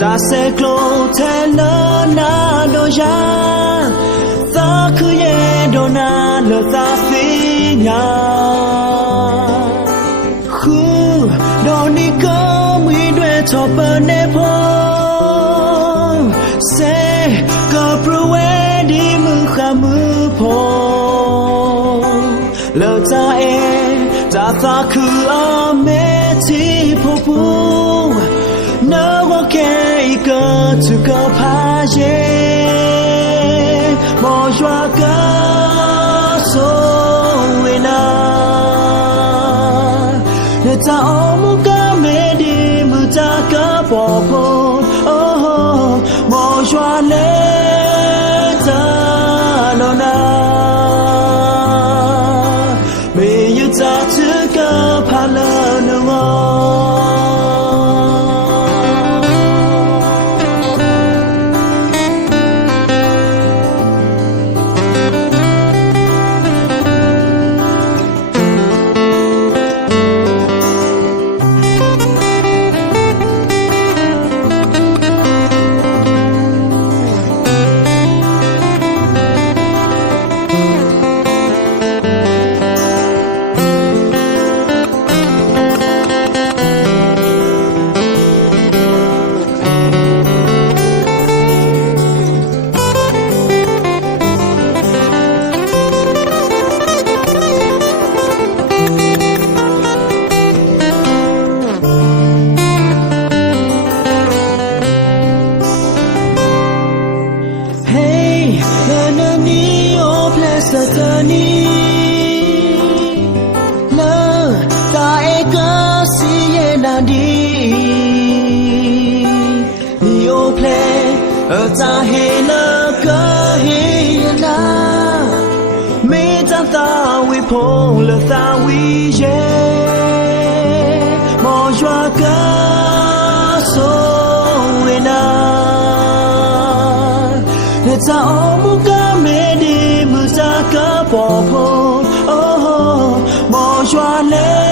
ta sẽ cố thế lỡ na đôi giá ta cứ ye đồ na lỡ ta phi nhà khu đồ ni có mi đuôi cho bờ nếp phong sẽ có prue đi mưa khá mưa phong lỡ ta ta cứ ở mẹ chỉ phô phù nỡ qua kề cơ tu cơ phá dễ mò choa cơ sôi na để ta ôm cơ mẹ đi mưa ta cơ bỏ phô mò choa lệ ta lo na mẹ yêu ta tu cơ phá lỡ nương Satani lỡ ta eka siye na di nio ple ta he na ka he na me ta wi phong le ta wi ye mo jwa ka so we na le ta o ka me di ta cơ bỏ phô mò choa lệ